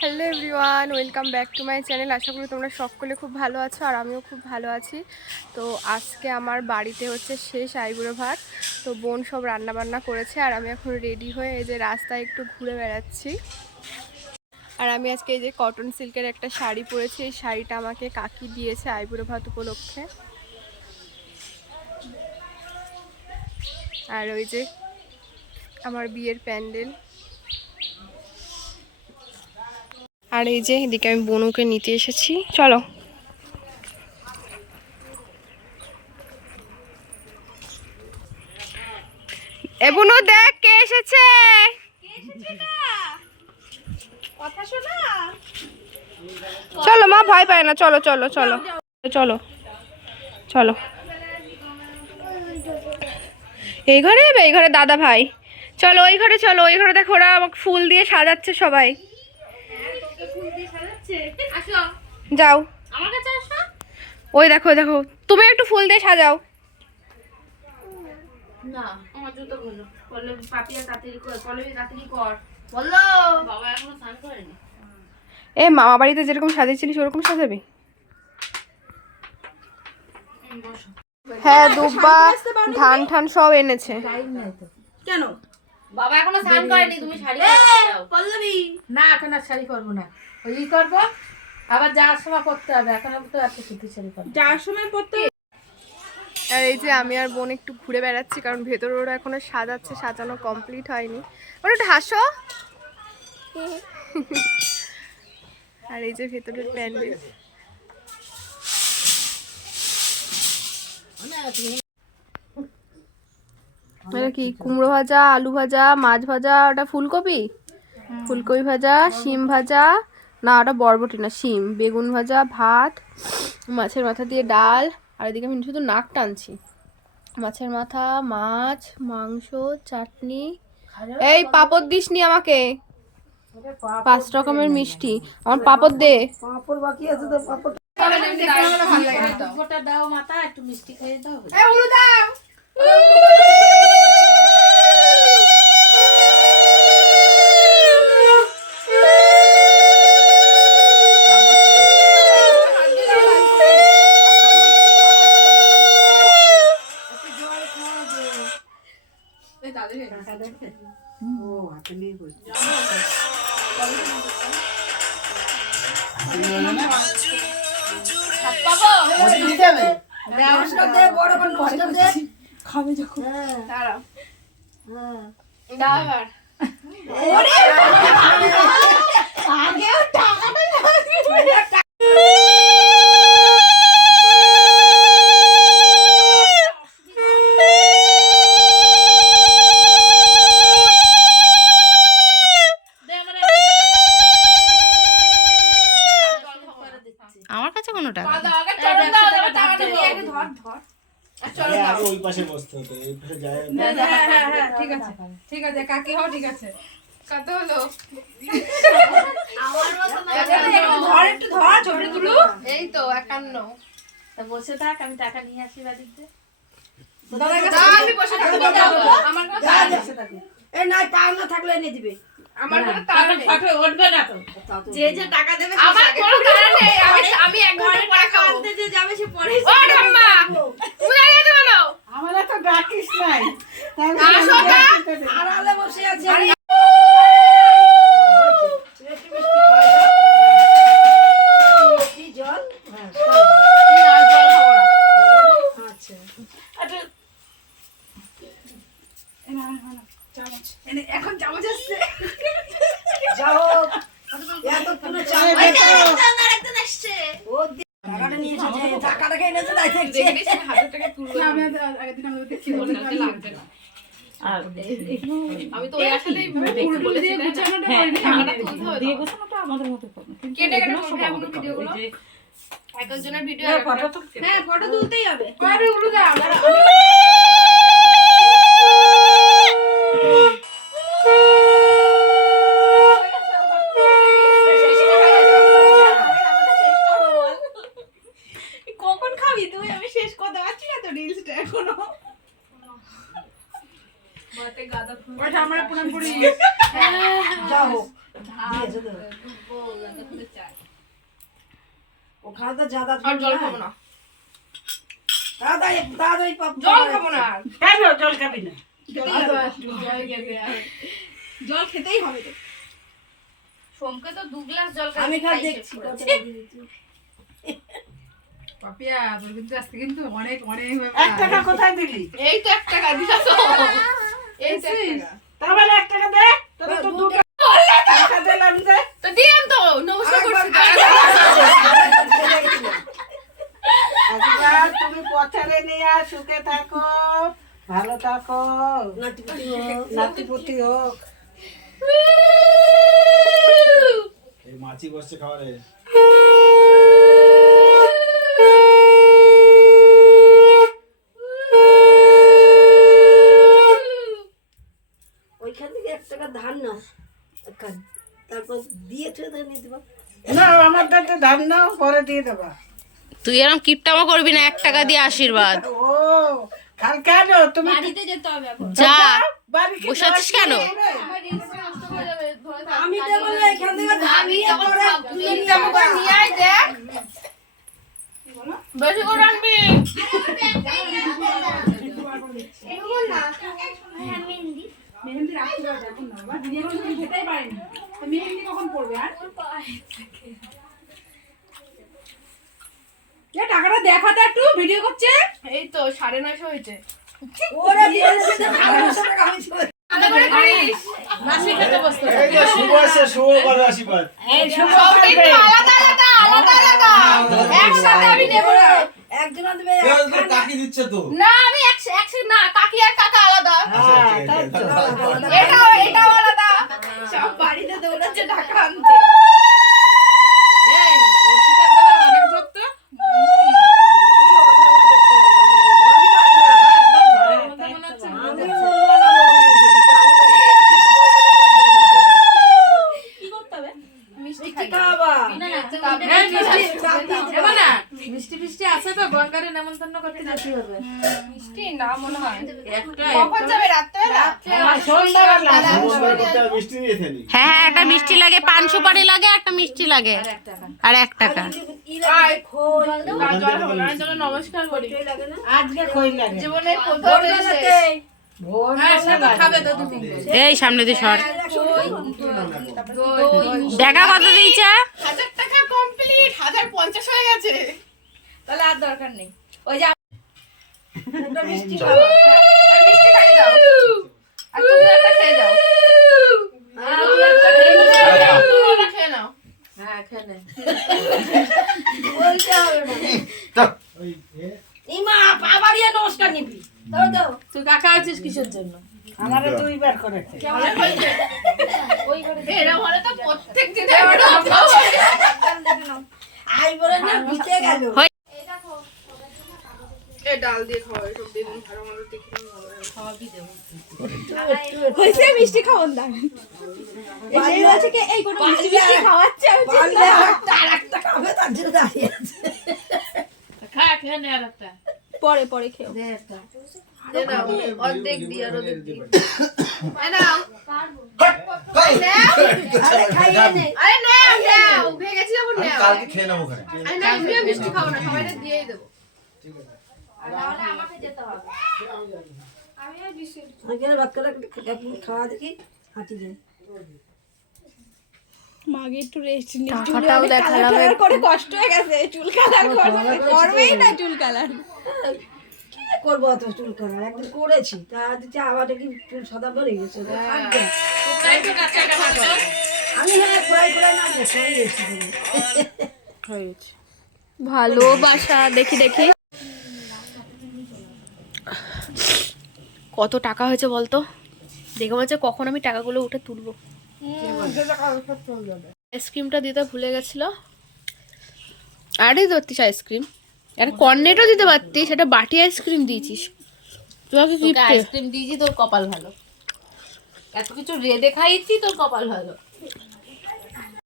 Hello everyone, welcome back to my channel. আশা করি তোমরা সকলে খুব ভালো আছো আর আমিও খুব ভালো আছি। তো আজকে আমার বাড়িতে হচ্ছে শেষ আইবুড়ো ভাত। তো বোন সব রান্না বান্না করেছে আর আমি এখন রেডি হয়ে এই যে রাস্তায় একটু ঘুরে বেড়াচ্ছি। আর আমি আজকে এই যে কটন সিল্কের একটা শাড়ি পরেছি, এই শাড়িটা আমাকে কাকি দিয়েছে আইবুড়ো ভাত উপলক্ষে। আর ওই যে আমার বিয়ের প্যান্ডেল। আর এই যে এদিকে আমি বনুকে নিতে এসেছি, চলো। এ বনু দেখ কে এসেছে। চলো মা, ভয় পায় না, চলো চলো চলো চলো চলো। এই ঘরে যাবে, এই ঘরে দাদা ভাই। চলো ওই ঘরে, চলো ওই ঘরে। দেখো ওরা আমাকে ফুল দিয়ে সাজাচ্ছে সবাই। যাও ওই দেখো দেখো, তুমি একটু ফুল দিয়ে সাজাও। না আমার জুতো খোলো, বললো পাপিয়া তাড়াতাড়ি কর, পল্লবী তাড়াতাড়ি কর, বললো বাবা এখনো স্নান করেনি। এ মামা বাড়িতে যেরকম সাজিয়েছিলিস ওরকম সাজাবি। হ্যাঁ, দুব্বা ধান ঠান সব এনেছে। কেন বাবা এখনো স্নান করেনি, তুমি শাড়ি পরে যাও। পল্লবী না, এখন আর শাড়ি পরবো না, ওই করবো আবার যাওয়ার সময় পরতে হবে। এখন তো এত সুতি শাড়ি পরবো, যাওয়ার সময় পড়তে। আর এই যে আমি আর বোন একটু ঘুরে বেড়াচ্ছি, কারণ ভেতরে ওরা এখনো সাজাচ্ছে, সাজানো কমপ্লিট হয়নি। ওরা একটু হাসো। আর এই যে ভেতরের প্যান্ডেল। এটা কি কুমড়ো ভাজা, আলু ভাজা, মাছ ভাজা, ওটা ফুলকপি, ফুলকপি ভাজা, শিম ভাজা, না ওটা বরবটি না শিম, বেগুন ভাজা, ভাত, মাছের মাথা দিয়ে ডাল। আর এদিকে আমি শুধু নাক টানছি। মাছের মাথা, মাছ, মাংস, চাটনি। এই পাপড় দিসনি আমাকে, 5 রকমের মিষ্টি। আমার পাপড় দে। পাঁপড় বাকি আছে তো পাঁপড় দাও, মাথা একটু মিষ্টি খেয়ে দাও। খাবে যখন আমার কাছে কোনো টাকা নেই। ওই পাশে বসতে হতো, এই পাশে যায় ঠিক আছে, ঠিক আছে কাকি হও, ঠিক আছে। কত হলো? ধর একটু ধর, ছবি তুলো। এই তো 51। তা বসে থাক, আমি টাকা নিয়ে আসি বাড়ি থেকে। আমি বসে থাকবো। আমার কোনো তাড়া নেই। এই না, টাকা না থাকলে এনে দিবে। আমার কোনো তাড়া নেই। ফটো উঠবে না তো। যে যে টাকা দেবে আমার কোনো তাড়া নেই। আমি এক ঘন্টা পরে খাবো। আনতে যে যাবে সে পরে ও ঠাম্মা, তুমি দাঁড়িয়ে আছো কেন? আমার তো ডাকিস নাই, আসো না। আড়ালে বসে আছে। এখন চামচ আসছে। আরেকজন আসছে। টাকাটা নিয়ে এসেছে, টাকাটা খেয়ে এনেছে, তাই দেখছে। আমি তো ওই আসলেই বলেছি দিয়ে গোছানোটা আমাদের মতো করবে। কেটে কেটে করবে এমন ভিডিওগুলো। এক একজনের ভিডিও ফটো তো হ্যাঁ ফটো তুলতেই হবে। আরে উড়ু দাও। কখন খাবি তুই? আমি শেষ করতে পারছি না তো রিলসটা এখনো। বাতে গাদা ফুল। ওটা আমরা পুরোপুরি যা হোক দিয়েছে তো ওখানে তো জাদা আর জল খাবো না, তাড়াতাড়ি জল খাবো না আর। কেন জল খাবি না জল খেতেই হবে তো। সোমকে তো 2 গ্লাস জল আমি খাই খাইছে দেখছি পুরো। কতটা দিয়েছে। পাপিয়া তোর কিন্তু আজকে কিন্তু অনেক অনেক 1 টাকা কোথায় দিলি এই তো 1 টাকা দিছ তো, এই তো 1 টাকা। তাহলে 1 টাকা দে তোর তো 2 টাকা দিলাম যে তো দিয়াম তো, নমস্কার করছি তো। আজকে তুমি পথারে নিয়ে সুখে থাকো ভালো থাকো নাতিপুতি হোক এই মাছি বসছে খাবারে। ওইখান থেকে 1 টাকা ধান নাও একখান, তারপর দিয়ে ঠেলে নিয়ে দেবো না আমার কাছে ধান নাও পরে দিয়ে দেবা। তুই এরকম কিপটামো করবি না, 1 টাকা দিয়ে আশীর্বাদ। ও কাল কেন তুমি বাড়িতে যেতে হবে এখন। যা, বাড়ি কি বসে আছিস কেন? আমি তো বললে এখান থেকে ধান আমি নিয়ে যখন পরে খাবো, তুই কিপটামো করে নিয়ে আয়, দেখ। বেশি করে আনবি। মেহেন্দি রাখতে পারবে এখন না বাবা, দিদি এখন তুমি যেতেই পারেনি তো মেহেন্দি কখন পড়বে আর এ টাকাটা দেখাতে একটু ভিডিও করছে। এই তো 950 হয়েছে। ওরা দিয়ে দিয়েছে 500 টাকা আমি ছিল। ভালো করে করিস। মাসি খেতে বসতে এই যে শুভ আসছে, শুভ করো আশীর্বাদ। সব কিন্তু আলাদা আলাদা। একসাথে আমি নেব না। একজন দেবে কাকি দিচ্ছে তো না, আমি একসাথে না, কাকি আর কাকা আলাদা। হ্যাঁ তাই তো এটাও আলাদা। সব বাড়িতে দৌড়াচ্ছে টাকা আনতে। এই অর্পিতার গলা অনেক যত্ন মনে হচ্ছে এবার না মিষ্টি ফিষ্টি আছে তো গঙ্গারে নেমন্তন্ন করতে যেতে হবে। মিষ্টি না মনে হয়। একটা কখন যাবে? রাত্রেবেলা? সন্ধ্যাবেলা নমস্কার করতে হবে, মিষ্টি নিয়ে থেনি। হ্যাঁ, একটা মিষ্টি লাগে, পান সুপারি লাগে, একটা মিষ্টি লাগে, আর 1 টাকা। নমস্কার করি। আজকে কই লাগে জীবনের প্রথম এসে। হ্যাঁ সে তো খাবে তো তুমি। এই সামনে দিয়ে সর। দেখা কত দিয়েছে? 1000 টাকা কমপ্লিট, 1050 হয়ে গেছে। তাহলে আর দরকার নেই। ওই যে মিষ্টি আর মিষ্টি খাইয়ে দাও। আর তুমি একটা খেয়ে যাও। তুমি একটা খেয়ে নাও। হ্যাঁ খেলে বলতে হবে না ওই এ, ইমা বাবারিয়া নমস্কার নিবি দাও দাও তুই কাকা আছিস কিসের জন্য? আমারে 2 বার করেছে এরা বলে তো প্রত্যেক দিন আই বলে না ভিজে গেল এ ডাল দিয়ে খাওয়া, এসব বেগুন ভালো মতো দেখে হয়েছে মিষ্টি খাওয়ান দাম এই আছে কি এই কোনো মিষ্টি মিষ্টি খাওয়াচ্ছে আমি পারলে আর একটা খাবে তার জন্য দাঁড়িয়ে আছে খা খেয়ে নে আর একটা পরে পরে খেও দে একটা দে দাও, অর্ধেক দিয়ে আর অর্ধেক দিয়ে। এ নাও। আরে খাইয়ে নে আরে নাও, নাও। ভেঙেছি যখন আমি নাও। কালকে খেয়ে নেবো ওখানে আরে না, এমনিও মিষ্টি খাবো না, সবাইকে দিয়েই দেবো। আগে ভাত করে খাওয়া দেখি হাঁটি যায় মাগে একটু রেস্ট নি টাকাটাও দেখালাম কালার করে কষ্ট হয়ে গেছে চুল কালার করবেই না চুল কালার কি করবো অত চুল করার একদিন করেছি তা দিচ্ছে আবার দেখি চুল সাদা পড়ে গেছে থাকবে। তাই তো কাঁচাটা ভালো আমি হ্যাঁ ফ্রাই করে না করে এসেছি ভালোবাসা দেখি দেখি কত টাকা হয়েছে বলতো? দেখে মনে হচ্ছে কখন আমি টাকাগুলো উঠে তুলবো। আইসক্রিমটা দিতে ভুলে গেছিল। আরে ধরতিস আইসক্রিম, একটা কর্নেটও দিতে পারতিস, সেটা বাটি আইসক্রিম দিয়েছিস। তোমাকে কি আইসক্রিম দিয়েছি, তোর কপাল ভালো। এত কিছু রেঁধে খাইয়েছি, তোর কপাল ভালো।